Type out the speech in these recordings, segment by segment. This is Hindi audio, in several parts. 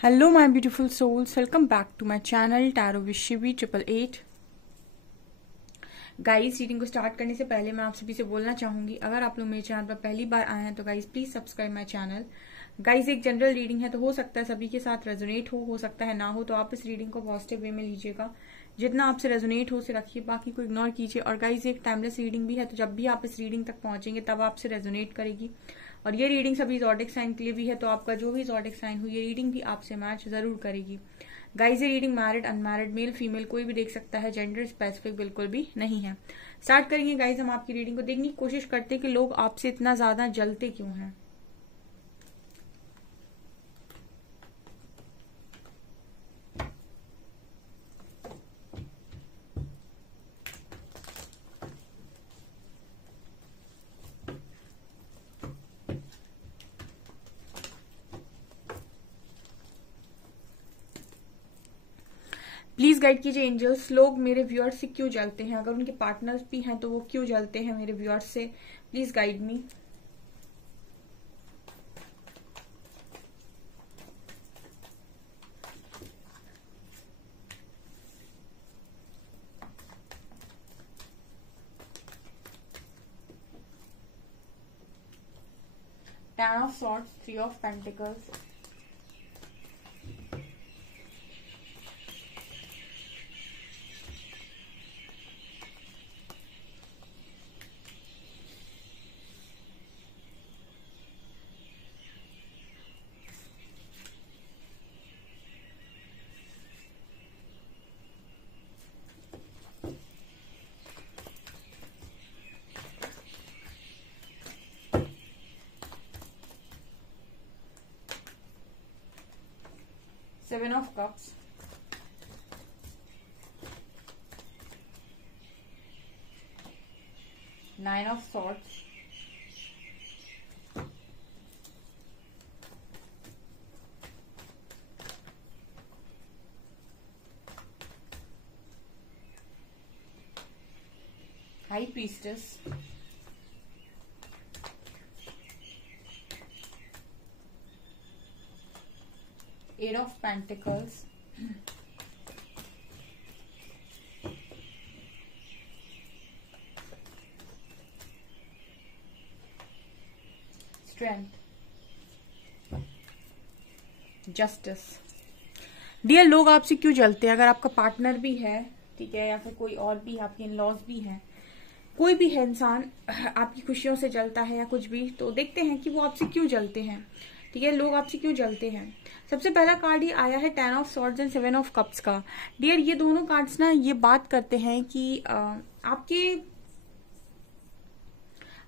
Hello my beautiful souls, welcome back to my channel Tarot with Shivi 888। Guys, reading को स्टार्ट करने से पहले मैं आप सभी से बोलना चाहूंगी, अगर आप लोग मेरे चैनल पर पहली बार आए हैं तो guys please subscribe my channel. Guys, एक जनरल रीडिंग है तो हो सकता है सभी के साथ रेजोनेट हो सकता है ना हो, तो आप इस रीडिंग को पॉजिटिव वे में लीजिएगा। जितना आपसे रेजोनेट हो उसे रखिए, बाकी को इग्नोर कीजिए। और गाइस, एक टाइमलेस रीडिंग भी है, तो जब भी आप इस रीडिंग तक पहुंचेंगे तब आपसे रेजोनेट करेगी। और ये रीडिंग सभी ज़ोडिक साइन के लिए भी है, तो आपका जो भी ज़ोडिक साइन हो ये रीडिंग भी आपसे मैच जरूर करेगी। गाइस, ये reading married unmarried male female कोई भी देख सकता है, जेंडर स्पेसिफिक बिल्कुल भी नहीं है। स्टार्ट करेंगे गाइस, हम आपकी रीडिंग को देखने की कोशिश करते हैं कि लोग आपसे इतना ज्यादा जलते क्यों हैं। प्लीज गाइड कीजिए एंजल्स, लोग मेरे व्यूअर्स से क्यों जलते हैं। अगर उनके पार्टनर्स भी हैं तो वो क्यों जलते हैं मेरे व्यूअर्स से। Please guide me. Ten of Swords, Three of Pentacles, Seven of Cups, Nine of Swords, High Priestess, Eight of Pentacles, Strength, justice. Dear, लोग आपसे क्यों जलते हैं। अगर आपका पार्टनर भी है, ठीक है, या फिर कोई और भी, आपके इन लॉज भी हैं, कोई भी है इंसान आपकी खुशियों से जलता है या कुछ भी, तो देखते हैं कि वो आपसे क्यों जलते हैं। ठीक है, लोग आपसे क्यों जलते हैं। सबसे पहला कार्ड ये आया है ten of swords and seven of cups का। डियर, ये दोनों कार्ड्स ना ये बात करते हैं कि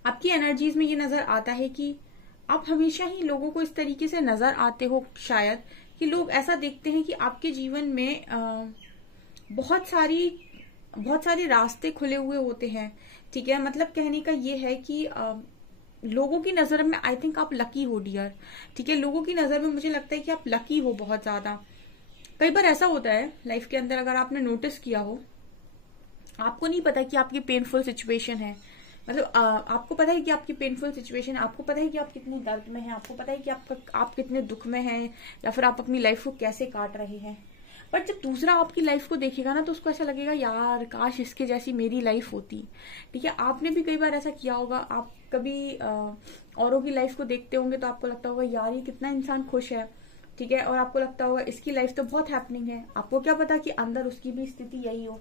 आपकी एनर्जीज में ये नजर आता है कि आप हमेशा ही लोगों को इस तरीके से नजर आते हो शायद, कि लोग ऐसा देखते हैं कि आपके जीवन में बहुत सारे रास्ते खुले हुए होते हैं। ठीक है, मतलब कहने का ये है कि लोगों की नजर में आई थिंक आप लकी हो डियर। ठीक है, लोगों की नजर में मुझे लगता है कि आप लकी हो बहुत ज्यादा। कई बार ऐसा होता है लाइफ के अंदर, अगर आपने नोटिस किया हो, आपको नहीं पता कि आपकी पेनफुल सिचुएशन है, मतलब आपको पता है कि आपकी पेनफुल सिचुएशन, आपको पता है कि आप कितने दर्द में हैं, आपको पता है कि आप कितने दुख में हैं, या फिर आप अपनी लाइफ को कैसे काट रहे हैं। बट जब दूसरा आपकी लाइफ को देखेगा ना, तो उसको ऐसा लगेगा यार काश इसके जैसी मेरी लाइफ होती। ठीक है, आपने भी कई बार ऐसा किया होगा। आप कभी औरों की लाइफ को देखते होंगे तो आपको लगता होगा यार ये कितना इंसान खुश है। ठीक है, और आपको लगता होगा इसकी लाइफ तो बहुत हैपनिंग है। आपको क्या पता कि अंदर उसकी भी स्थिति यही हो।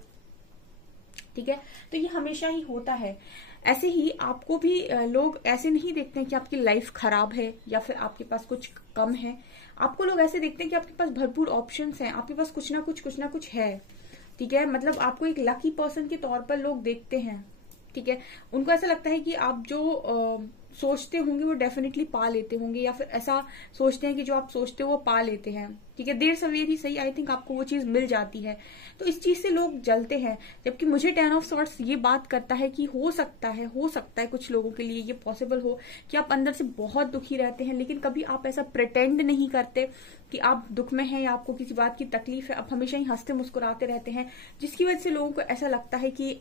ठीक है, तो ये हमेशा ही होता है। ऐसे ही आपको भी लोग ऐसे नहीं देखते हैं कि आपकी लाइफ खराब है या फिर आपके पास कुछ कम है। आपको लोग ऐसे देखते हैं कि आपके पास भरपूर ऑप्शंस हैं, आपके पास कुछ ना कुछ है। ठीक है, मतलब आपको एक लकी पर्सन के तौर पर लोग देखते हैं। ठीक है, उनको ऐसा लगता है कि आप जो सोचते होंगे वो डेफिनेटली पा लेते होंगे, या फिर ऐसा सोचते हैं कि जो आप सोचते हो वो पा लेते हैं। ठीक है, देर सवेर ही सही आई थिंक आपको वो चीज मिल जाती है, तो इस चीज से लोग जलते हैं। जबकि मुझे टेन ऑफ सॉर्ड्स ये बात करता है कि हो सकता है कुछ लोगों के लिए ये पॉसिबल हो कि आप अंदर से बहुत दुखी रहते हैं, लेकिन कभी आप ऐसा प्रिटेंड नहीं करते कि आप दुख में हैं या आपको किसी बात की तकलीफ है। आप हमेशा ही हंसते मुस्कुराते रहते हैं, जिसकी वजह से लोगों को ऐसा लगता है कि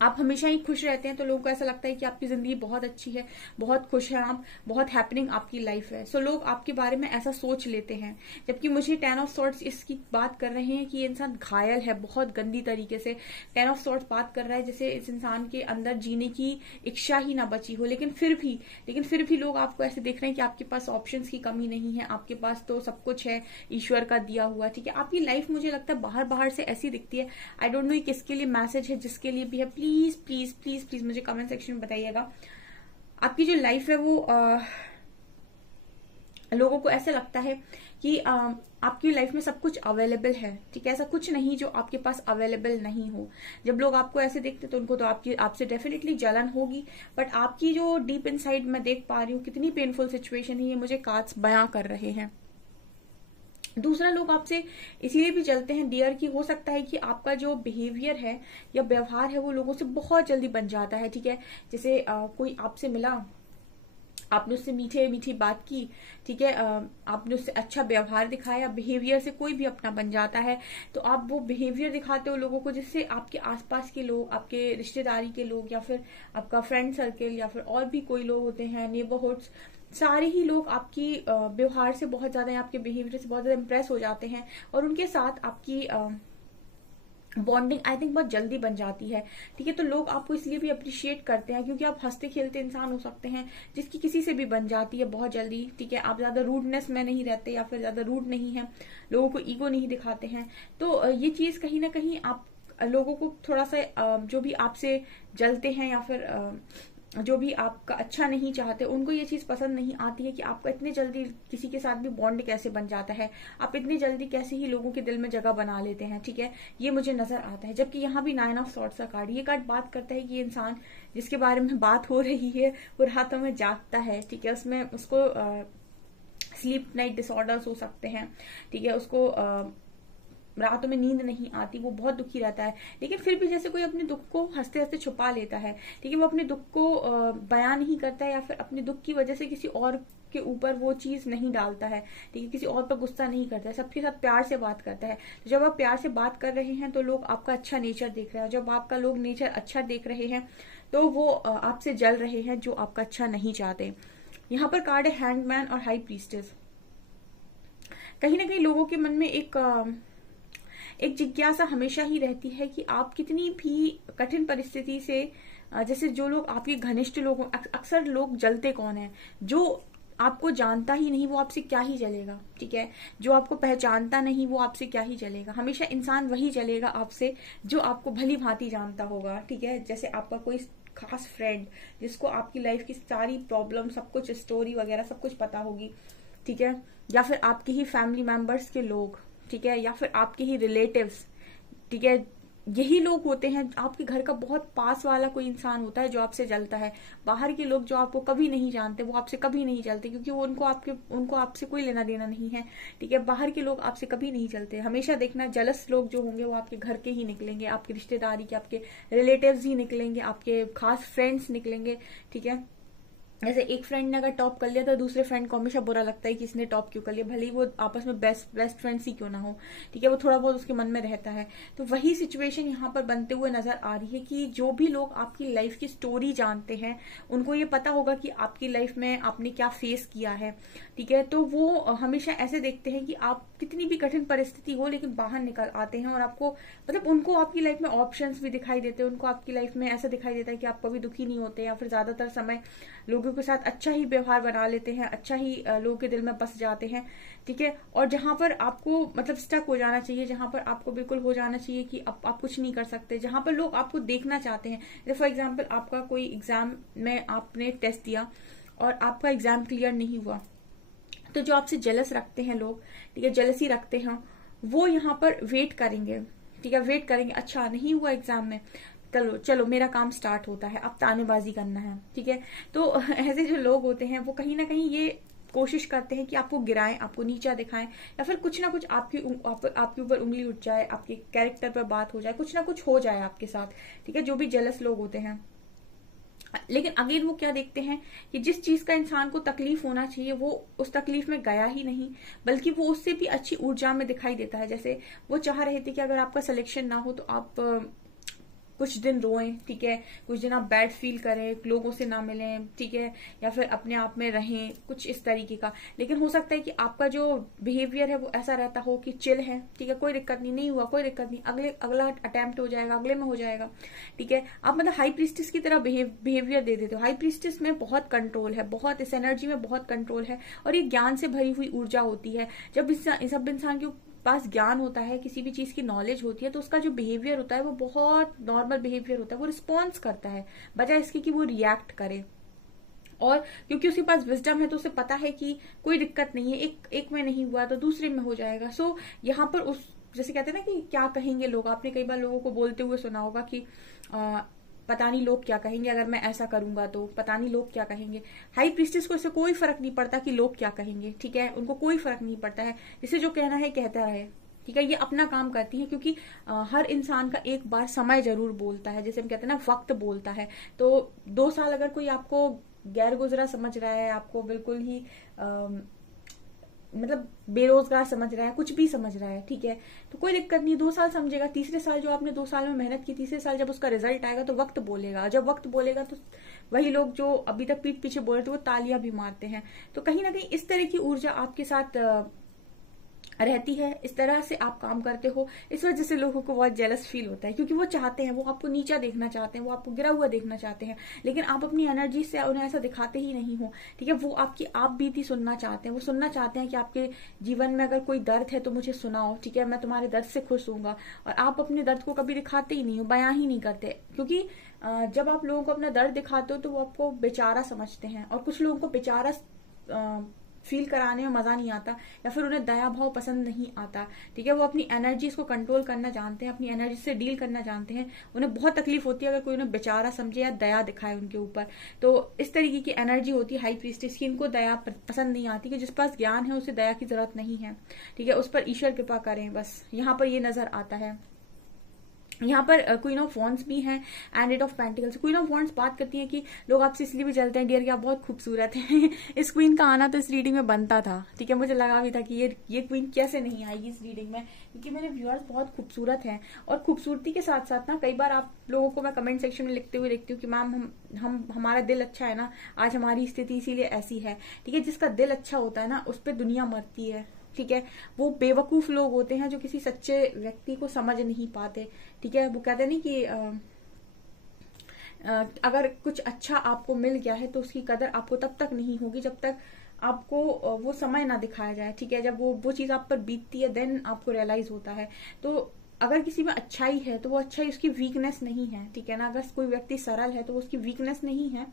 आप हमेशा ही खुश रहते हैं तो लोगों को ऐसा लगता है कि आपकी जिंदगी बहुत अच्छी है, बहुत खुश है आप, बहुत हैपनिंग आपकी लाइफ है। सो लोग आपके बारे में ऐसा सोच लेते हैं। जबकि मुझे 10 ऑफ सॉर्ड्स इसकी बात कर रहे हैं कि ये इंसान घायल है बहुत गंदी तरीके से। 10 ऑफ सॉर्ड्स बात कर रहा है जैसे इस इंसान के अंदर जीने की इच्छा ही ना बची हो, लेकिन फिर भी लोग आपको ऐसे देख रहे हैं कि आपके पास ऑप्शंस की कमी नहीं है, आपके पास तो सब कुछ है ईश्वर का दिया हुआ। ठीक है, आपकी लाइफ मुझे लगता है बाहर से ऐसी दिखती है। आई डोंट नो ये किसके लिए मैसेज है, जिसके लिए भी है प्लीज प्लीज प्लीज प्लीज मुझे कमेंट सेक्शन में बताइएगा। आपकी जो लाइफ है वो लोगों को ऐसा लगता है कि आपकी लाइफ में सब कुछ अवेलेबल है। ठीक है, ऐसा कुछ नहीं जो आपके पास अवेलेबल नहीं हो। जब लोग आपको ऐसे देखते तो उनको तो आपसे डेफिनेटली जलन होगी, बट आपकी जो डीप इनसाइड मैं देख पा रही हूँ कितनी पेनफुल सिचुएशन है, ये मुझे कार्ड्स बयां कर रहे हैं। दूसरा, लोग आपसे इसीलिए भी जलते हैं डियर कि हो सकता है कि आपका जो बिहेवियर है या व्यवहार है वो लोगों से बहुत जल्दी बन जाता है। ठीक है, जैसे कोई आपसे मिला, आपने उससे मीठी बात की, ठीक है, आपने उससे अच्छा व्यवहार दिखाया, बिहेवियर से कोई भी अपना बन जाता है। तो आप वो बिहेवियर दिखाते हो लोगों को जिससे आपके आसपास के लोग, आपके रिश्तेदारी के लोग या फिर आपका फ्रेंड सर्कल या फिर और भी कोई लोग होते हैं, नेबरहुड्स, सारे ही लोग आपकी व्यवहार से बहुत ज्यादा या आपके बिहेवियर से बहुत ज्यादा इंप्रेस हो जाते हैं और उनके साथ आपकी बॉन्डिंग आई थिंक बहुत जल्दी बन जाती है। ठीक है, तो लोग आपको इसलिए भी अप्रिशिएट करते हैं क्योंकि आप हंसते खेलते इंसान हो सकते हैं जिसकी किसी से भी बन जाती है बहुत जल्दी। ठीक है, आप ज्यादा रूडनेस में नहीं रहते या फिर ज्यादा रूड नहीं है, लोगों को ईगो नहीं दिखाते हैं। तो ये चीज कहीं ना कहीं आप लोगों को थोड़ा सा जो भी आपसे जलते हैं या फिर जो भी आपका अच्छा नहीं चाहते उनको ये चीज पसंद नहीं आती है कि आपका इतने जल्दी किसी के साथ भी बॉन्ड कैसे बन जाता है, आप इतनी जल्दी कैसे ही लोगों के दिल में जगह बना लेते हैं। ठीक है, ये मुझे नजर आता है। जबकि यहाँ भी 9 ऑफ सॉर्ड्स का कार्ड, ये कार्ड बात करता है कि ये इंसान जिसके बारे में बात हो रही है वो रातों में जागता है। ठीक है, उसमें उसको स्लीप नाइट डिसऑर्डर्स हो सकते हैं। ठीक है, उसको रातों में नींद नहीं आती, वो बहुत दुखी रहता है, लेकिन फिर भी जैसे कोई अपने दुख को हंसते हंसते छुपा लेता है। ठीक है, वो अपने दुख को बयान नहीं करता है या फिर अपने दुख की वजह से किसी और के ऊपर वो चीज नहीं डालता है। ठीक है, किसी और पर गुस्सा नहीं करता है, सबके साथ प्यार से बात करता है। तो जब आप प्यार से बात कर रहे हैं तो लोग आपका अच्छा नेचर देख रहे हैं। जब आपका लोग नेचर अच्छा देख रहे हैं तो वो आपसे जल रहे हैं जो आपका अच्छा नहीं चाहते। यहाँ पर कार्ड है हैंगमैन और हाई प्रीस्टेस। कहीं ना कहीं लोगों के मन में एक जिज्ञासा हमेशा ही रहती है कि आप कितनी भी कठिन परिस्थिति से, जैसे जो लोग आपके घनिष्ठ लोग, अक्सर लोग जलते कौन है, जो आपको जानता ही नहीं वो आपसे क्या ही जलेगा। ठीक है, जो आपको पहचानता नहीं वो आपसे क्या ही जलेगा। हमेशा इंसान वही जलेगा आपसे जो आपको भली भांति जानता होगा। ठीक है, जैसे आपका कोई खास फ्रेंड जिसको आपकी लाइफ की सारी प्रॉब्लम, सब कुछ स्टोरी वगैरह सब कुछ पता होगी। ठीक है, या फिर आपके ही फैमिली मेंबर्स के लोग, ठीक है, या फिर आपके ही रिलेटिव्स। ठीक है, यही लोग होते हैं। आपके घर का बहुत पास वाला कोई इंसान होता है जो आपसे जलता है। बाहर के लोग जो आपको कभी नहीं जानते वो आपसे कभी नहीं जलते क्योंकि वो उनको आपसे कोई लेना देना नहीं है। ठीक है, बाहर के लोग आपसे कभी नहीं जलते। हमेशा देखना जलस लोग जो होंगे वो आपके घर के ही निकलेंगे, आपकी रिश्तेदारी के, आपके रिलेटिव्स ही निकलेंगे, आपके खास फ्रेंड्स निकलेंगे। ठीक है, जैसे एक फ्रेंड ने अगर टॉप कर लिया तो दूसरे फ्रेंड को हमेशा बुरा लगता है कि इसने टॉप क्यों कर लिया, भले ही वो आपस में बेस्ट फ्रेंड्स ही क्यों ना हो। ठीक है, वो थोड़ा बहुत उसके मन में रहता है। तो वही सिचुएशन यहाँ पर बनते हुए नजर आ रही है कि जो भी लोग आपकी लाइफ की स्टोरी जानते हैं उनको ये पता होगा कि आपकी लाइफ में आपने क्या फेस किया है। ठीक है, तो वो हमेशा ऐसे देखते हैं कि आप कितनी भी कठिन परिस्थिति हो लेकिन बाहर निकल आते हैं और आपको मतलब उनको आपकी लाइफ में ऑप्शंस भी दिखाई देते हैं। उनको आपकी लाइफ में ऐसा दिखाई देता है कि आप कभी दुखी नहीं होते या फिर ज्यादातर समय लोगों के साथ अच्छा ही व्यवहार बना लेते हैं, अच्छा ही लोगों के दिल में बस जाते हैं। ठीक है, और जहां पर आपको मतलब स्टक हो जाना चाहिए, जहां पर आपको बिल्कुल हो जाना चाहिए कि आप कुछ नहीं कर सकते, जहां पर लोग आपको देखना चाहते हैं। जैसे फॉर एग्जाम्पल आपका कोई एग्जाम में आपने टेस्ट दिया और आपका एग्जाम क्लियर नहीं हुआ, तो जो आपसे जेलस रखते हैं लोग, ठीक है, जेलसी रखते हैं, वो यहाँ पर वेट करेंगे। ठीक है, वेट करेंगे, अच्छा नहीं हुआ एग्जाम में, चलो मेरा काम स्टार्ट होता है, अब तानेबाजी करना है। ठीक है, तो ऐसे जो लोग होते हैं वो कहीं ना कहीं ये कोशिश करते हैं कि आपको गिराएं, आपको नीचा दिखाएं या फिर कुछ ना कुछ आपके ऊपर उंगली उठ जाए, आपके कैरेक्टर पर बात हो जाए, कुछ ना कुछ हो जाए आपके साथ। ठीक है, जो भी जेलस लोग होते हैं। लेकिन अगेन वो क्या देखते हैं कि जिस चीज का इंसान को तकलीफ होना चाहिए वो उस तकलीफ में गया ही नहीं, बल्कि वो उससे भी अच्छी ऊर्जा में दिखाई देता है। जैसे वो चाह रहे थे कि अगर आपका सिलेक्शन ना हो तो आप कुछ दिन रोएं, ठीक है, कुछ दिन आप बैड फील करें, लोगों से ना मिलें, ठीक है, या फिर अपने आप में रहें, कुछ इस तरीके का। लेकिन हो सकता है कि आपका जो बिहेवियर है वो ऐसा रहता हो कि चिल है, ठीक है, कोई दिक्कत नहीं, नहीं हुआ कोई दिक्कत नहीं, अगला अटेम्प्ट हो जाएगा, अगले में हो जाएगा, ठीक है। आप मतलब हाई प्रीस्टिस की तरह बिहेवियर दे देते हो। हाई प्रीस्टिस में बहुत कंट्रोल है, बहुत इस एनर्जी में बहुत कंट्रोल है, और ये ज्ञान से भरी हुई ऊर्जा होती है। जब सब इंसान के पास ज्ञान होता है, किसी भी चीज की नॉलेज होती है, तो उसका जो बिहेवियर होता है वो बहुत नॉर्मल बिहेवियर होता है, वो रिस्पॉन्स करता है बजाय इसके कि वो रिएक्ट करे। और क्योंकि उसके पास विजडम है तो उसे पता है कि कोई दिक्कत नहीं है, एक में नहीं हुआ तो दूसरे में हो जाएगा। सो यहाँ पर उस जैसे कहते हैं ना कि क्या कहेंगे लोग, आपने कई बार लोगों को बोलते हुए सुना होगा कि पता नहीं लोग क्या कहेंगे अगर मैं ऐसा करूंगा, तो पता नहीं लोग क्या कहेंगे। हाई प्रीस्टिस को इससे कोई फर्क नहीं पड़ता कि लोग क्या कहेंगे, ठीक है, उनको कोई फर्क नहीं पड़ता है, जिसे जो कहना है कहता रहे, ठीक है। ये अपना काम करती है, क्योंकि हर इंसान का एक बार समय जरूर बोलता है, जैसे हम कहते हैं ना वक्त बोलता है। तो 2 साल अगर कोई आपको गैर गुजरा समझ रहा है, आपको बिल्कुल ही मतलब बेरोजगार समझ रहा है, कुछ भी समझ रहा है, ठीक है, तो कोई दिक्कत नहीं, 2 साल समझेगा। तीसरे साल जो आपने 2 साल में मेहनत की, तीसरे साल जब उसका रिजल्ट आएगा तो वक्त बोलेगा। जब वक्त बोलेगा तो वही लोग जो अभी तक पीठ पीछे बोल रहे थे वो तालियां भी मारते हैं। तो कहीं ना कहीं इस तरह की ऊर्जा आपके साथ रहती है, इस तरह से आप काम करते हो। इस वजह से लोगों को बहुत जेलस फील होता है, क्योंकि वो चाहते हैं, वो आपको नीचा देखना चाहते हैं, वो आपको गिरा हुआ देखना चाहते हैं, लेकिन आप अपनी एनर्जी से उन्हें ऐसा दिखाते ही नहीं हो, ठीक है। वो आपकी आप बीती सुनना चाहते हैं, वो सुनना चाहते हैं कि आपके जीवन में अगर कोई दर्द है तो मुझे सुनाओ, ठीक है, मैं तुम्हारे दर्द से खुश हूंगा। और आप अपने दर्द को कभी दिखाते ही नहीं हो, बयां ही नहीं करते, क्योंकि जब आप लोगों को अपना दर्द दिखाते हो तो वो आपको बेचारा समझते हैं, और कुछ लोगों को बेचारा फील कराने में मजा नहीं आता, या फिर उन्हें दया भाव पसंद नहीं आता, ठीक है। वो अपनी एनर्जी को कंट्रोल करना जानते हैं, अपनी एनर्जी से डील करना जानते हैं। उन्हें बहुत तकलीफ होती है अगर कोई उन्हें बेचारा समझे या दया दिखाए उनके ऊपर। तो इस तरीके की एनर्जी होती है हाई प्रीस्टिस की। इनको दया पसंद नहीं आती, कि जिस पास ज्ञान है उसे दया की जरूरत नहीं है, ठीक है, उस पर ईश्वर कृपा करें, बस यहाँ पर ये नजर आता है। यहाँ पर क्वीन ऑफ वॉन्ड्स भी है and eight of pentacles. Queen of wands बात करती है कि लोग आपसे इसलिए भी जलते हैं डियर कि आप बहुत खूबसूरत हैं। इस क्वीन का आना तो इस रीडिंग में बनता था, ठीक है, मुझे लगा भी था कि ये क्वीन कैसे नहीं आएगी इस रीडिंग में, क्योंकि मेरे व्यूअर्स बहुत खूबसूरत हैं। और खूबसूरती के साथ साथ ना कई बार आप लोगों को मैं कमेंट सेक्शन में लिखते हुए देखती हूँ कि मैम हम हमारा दिल अच्छा है ना, आज हमारी स्थिति इसीलिए ऐसी है, ठीक है। जिसका दिल अच्छा होता है ना उस पर दुनिया मरती है, ठीक है। वो बेवकूफ लोग होते हैं जो किसी सच्चे व्यक्ति को समझ नहीं पाते, ठीक है। वो कहते नहीं कि अगर कुछ अच्छा आपको मिल गया है तो उसकी कदर आपको तब तक नहीं होगी जब तक आपको वो समय ना दिखाया जाए, ठीक है। जब वो चीज आप पर बीतती है देन आपको रियलाइज होता है। तो अगर किसी में अच्छाई है तो वो अच्छाई उसकी वीकनेस नहीं है, ठीक है ना। अगर कोई व्यक्ति सरल है तो वो उसकी वीकनेस नहीं है।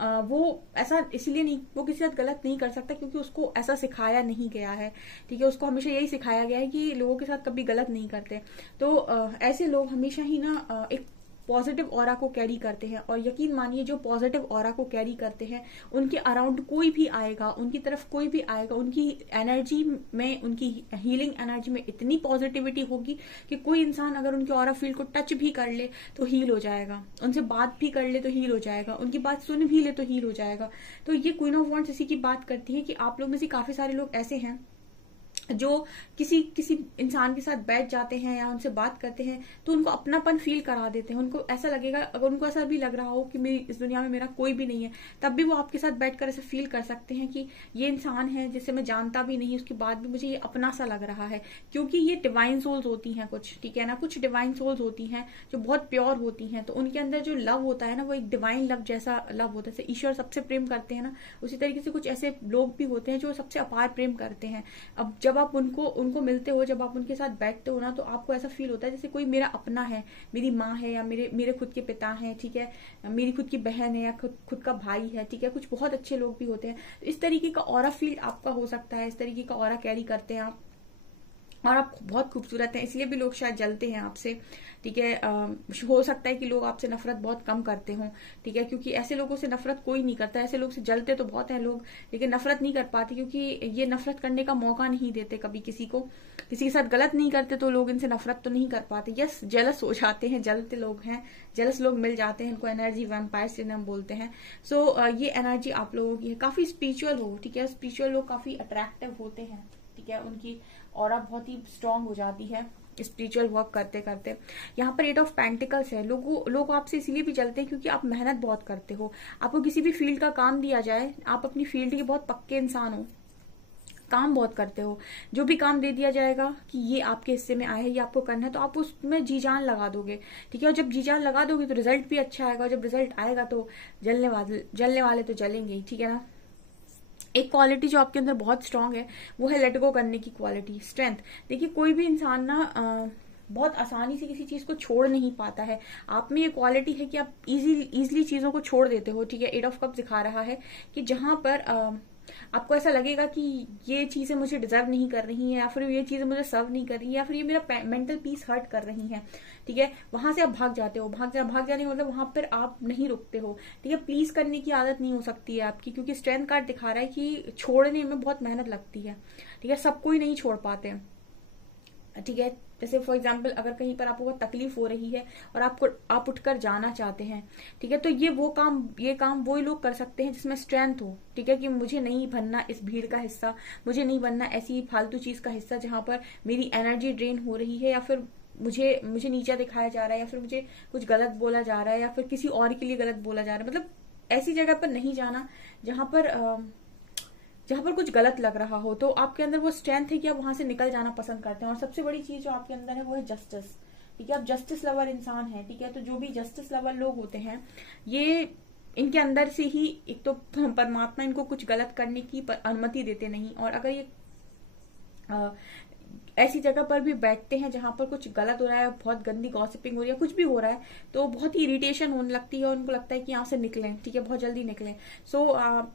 वो ऐसा इसलिए नहीं, वो किसी साथ गलत नहीं कर सकता क्योंकि उसको ऐसा सिखाया नहीं गया है, ठीक है। उसको हमेशा यही सिखाया गया है कि लोगों के साथ कभी गलत नहीं करते। तो ऐसे लोग हमेशा ही ना एक पॉजिटिव ऑरा को कैरी करते हैं, और यकीन मानिए जो पॉजिटिव ऑरा को कैरी करते हैं उनके अराउंड कोई भी आएगा, उनकी तरफ कोई भी आएगा, उनकी एनर्जी में, उनकी हीलिंग एनर्जी में इतनी पॉजिटिविटी होगी कि कोई इंसान अगर उनके ऑरा फील्ड को टच भी कर ले तो हील हो जाएगा, उनसे बात भी कर ले तो हील हो जाएगा, उनकी बात सुन भी ले तो हील हो जाएगा। तो ये क्वीन ऑफ वॉन्ड्स इसी की बात करती है कि आप लोग में से काफी सारे लोग ऐसे हैं जो किसी इंसान के साथ बैठ जाते हैं या उनसे बात करते हैं तो उनको अपनापन फील करा देते हैं। उनको ऐसा लगेगा, अगर उनको ऐसा भी लग रहा हो कि मेरी इस दुनिया में मेरा कोई भी नहीं है, तब भी वो आपके साथ बैठकर ऐसा फील कर सकते हैं कि ये इंसान है जिसे मैं जानता भी नहीं, उसके बाद भी मुझे ये अपना सा लग रहा है, क्योंकि ये डिवाइन सोल्स होती हैं कुछ, ठीक है ना। कुछ डिवाइन सोल्स होती हैं जो बहुत प्योर होती हैं, तो उनके अंदर जो लव होता है ना वो एक डिवाइन लव जैसा लव होता है। जैसे ईश्वर सबसे प्रेम करते हैं ना, उसी तरीके से कुछ ऐसे लोग भी होते हैं जो सबसे अपार प्रेम करते हैं। अब जब आप उनको मिलते हो, जब आप उनके साथ बैठते हो ना, तो आपको ऐसा फील होता है जैसे कोई मेरा अपना है, मेरी माँ है, या मेरे खुद के पिता हैं, ठीक है, मेरी खुद की बहन है, या खुद का भाई है, ठीक है। कुछ बहुत अच्छे लोग भी होते हैं। तो इस तरीके का ऑरा फील आपका हो सकता है, इस तरीके का ऑरा कैरी करते हैं आप, और आप बहुत खूबसूरत हैं, इसलिए भी लोग शायद जलते हैं आपसे, ठीक है। हो सकता है कि लोग आपसे नफरत बहुत कम करते हों, ठीक है, क्योंकि ऐसे लोगों से नफरत कोई नहीं करता। ऐसे लोग से जलते तो बहुत हैं लोग, लेकिन नफरत नहीं कर पाते, क्योंकि ये नफरत करने का मौका नहीं देते कभी किसी को। किसी के साथ गलत नहीं करते तो लोग इनसे नफरत तो नहीं कर पाते। यस, जेलस हो जाते हैं, जलते लोग हैं, जेलस लोग मिल जाते हैं, इनको एनर्जी वैम्पायर्स जिन्हें हम बोलते हैं। सो ये एनर्जी आप लोगों की है, काफी स्पिरिचुअल हो, ठीक है। स्पिरिचुअल लोग काफी अट्रैक्टिव होते हैं, ठीक है, उनकी ऑरा बहुत ही स्ट्रांग हो जाती है। स्पिरिचुअल वर्क करते करते। यहाँ पर 8 ऑफ पेंटिकल्स है। लोग आपसे इसीलिए भी चलते हैं क्योंकि आप मेहनत बहुत करते हो। आपको किसी भी फील्ड का काम दिया जाए, आप अपनी फील्ड के बहुत पक्के इंसान हो, काम बहुत करते हो। जो भी काम दे दिया जाएगा कि ये आपके हिस्से में आया है, ये आपको करना है, तो आप उसमें जी जान लगा दोगे, ठीक है। और जब जी जान लगा दोगे तो रिजल्ट भी अच्छा आएगा, और जब रिजल्ट आएगा तो जलने वाले तो जलेंगे ही, ठीक है ना। एक क्वालिटी जो आपके अंदर बहुत स्ट्रांग है वो है लेट गो करने की क्वालिटी, स्ट्रेंथ। देखिए कोई भी इंसान ना बहुत आसानी से किसी चीज को छोड़ नहीं पाता है। आप में ये क्वालिटी है कि आप इजीली चीजों को छोड़ देते हो, ठीक है। 8 ऑफ कप दिखा रहा है कि जहां पर आपको ऐसा लगेगा कि ये चीजें मुझे डिजर्व नहीं कर रही हैं, या फिर ये चीजें मुझे सर्व नहीं कर रही, या फिर ये मेरा मेंटल पीस हर्ट कर रही हैं, ठीक है। वहां से आप भाग जाते हो। भाग जाने का मतलब वहां पर आप नहीं रुकते हो, ठीक है। प्लीज करने की आदत नहीं हो सकती है आपकी, क्योंकि स्ट्रेंथ कार्ड दिखा रहा है कि छोड़ने में बहुत मेहनत लगती है, ठीक है। सब कोई नहीं छोड़ पाते, ठीक है। जैसे फॉर एग्जाम्पल अगर कहीं पर आपको तकलीफ हो रही है और आप उठकर जाना चाहते हैं, ठीक है, तो ये काम वो लोग कर सकते हैं जिसमें स्ट्रेंथ हो, ठीक है, कि मुझे नहीं बनना इस भीड़ का हिस्सा, मुझे नहीं बनना ऐसी फालतू चीज का हिस्सा जहां पर मेरी एनर्जी ड्रेन हो रही है, या फिर मुझे नीचा दिखाया जा रहा है, या फिर मुझे कुछ गलत बोला जा रहा है, या फिर किसी और के लिए गलत बोला जा रहा है। मतलब ऐसी जगह पर नहीं जाना जहां पर कुछ गलत लग रहा हो। तो आपके अंदर वो स्ट्रेंथ है कि आप वहां से निकल जाना पसंद करते हैं। और सबसे बड़ी चीज जो आपके अंदर है वो है जस्टिस, ठीक है। आप जस्टिस लवर इंसान है, ठीक है। तो जो भी जस्टिस लवर लोग होते हैं, ये इनके अंदर से ही एक तो परमात्मा इनको कुछ गलत करने की अनुमति देते नहीं। और अगर ये ऐसी जगह पर भी बैठते हैं जहां पर कुछ गलत हो रहा है, बहुत गंदी गॉसिपिंग हो रही है, कुछ भी हो रहा है, तो बहुत ही इरिटेशन होने लगती है और उनको लगता है कि यहाँ से निकलें, ठीक है, बहुत जल्दी निकलें। सो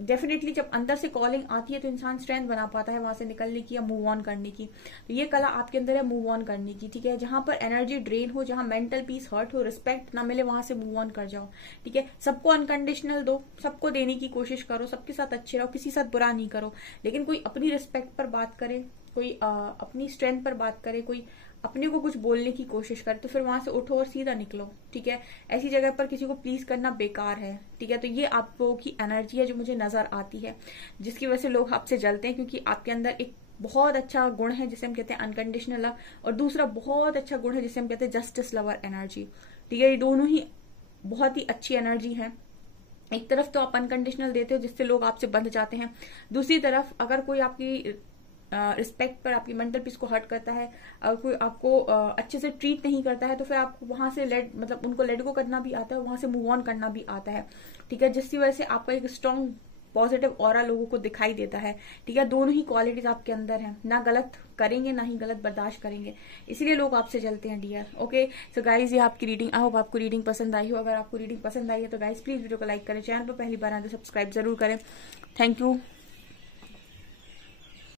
डेफिनेटली जब अंदर से कॉलिंग आती है तो इंसान स्ट्रेंथ बना पाता है वहां से निकलने की या मूव ऑन करने की। तो ये कला आपके अंदर है मूव ऑन करने की, ठीक है। जहां पर एनर्जी ड्रेन हो, जहां मेंटल पीस हर्ट हो, रिस्पेक्ट ना मिले, वहां से मूव ऑन कर जाओ, ठीक है। सबको अनकंडीशनल दो, सबको देने की कोशिश करो, सबके साथ अच्छे रहो, किसी साथ बुरा नहीं करो। लेकिन कोई अपनी रिस्पेक्ट पर बात करे, कोई अपनी स्ट्रेंथ पर बात करे, कोई अपने को कुछ बोलने की कोशिश करे, तो फिर वहां से उठो और सीधा निकलो, ठीक है। ऐसी जगह पर किसी को प्लीज करना बेकार है, ठीक है। तो ये आप लोगों की एनर्जी है जो मुझे नजर आती है, जिसकी वजह से लोग आपसे जलते हैं, क्योंकि आपके अंदर एक बहुत अच्छा गुण है जिसे हम कहते हैं अनकंडीशनल लव, और दूसरा बहुत अच्छा गुण है जिसे हम कहते हैं जस्टिस लवर एनर्जी, ठीक है। ये दोनों ही बहुत ही अच्छी एनर्जी है। एक तरफ तो आप अनकंडीशनल देते हो जिससे लोग आपसे बंध जाते हैं, दूसरी तरफ अगर कोई आपकी रिस्पेक्ट पर, आपकी मेंटल पीस को हर्ट करता है, अगर कोई आपको अच्छे से ट्रीट नहीं करता है, तो फिर आपको वहां से उनको लेट गो करना भी आता है, वहां से मूव ऑन करना भी आता है, ठीक है। जिसकी वजह से आपका एक स्ट्रॉन्ग पॉजिटिव ऑरा लोगों को दिखाई देता है, ठीक है। दोनों ही क्वालिटीज आपके अंदर हैं, ना गलत करेंगे ना ही गलत बर्दाश्त करेंगे, इसीलिए लोग आपसे जलते हैं डियर। ओके सो गाइज, ये आपकी रीडिंग, आई होप आपको रीडिंग पसंद आई हो। अगर आपको रीडिंग पसंद आई है तो गाइज प्लीज वीडियो को लाइक करें, चैनल पर पहली बार आए तो सब्सक्राइब जरूर करें। Thank you.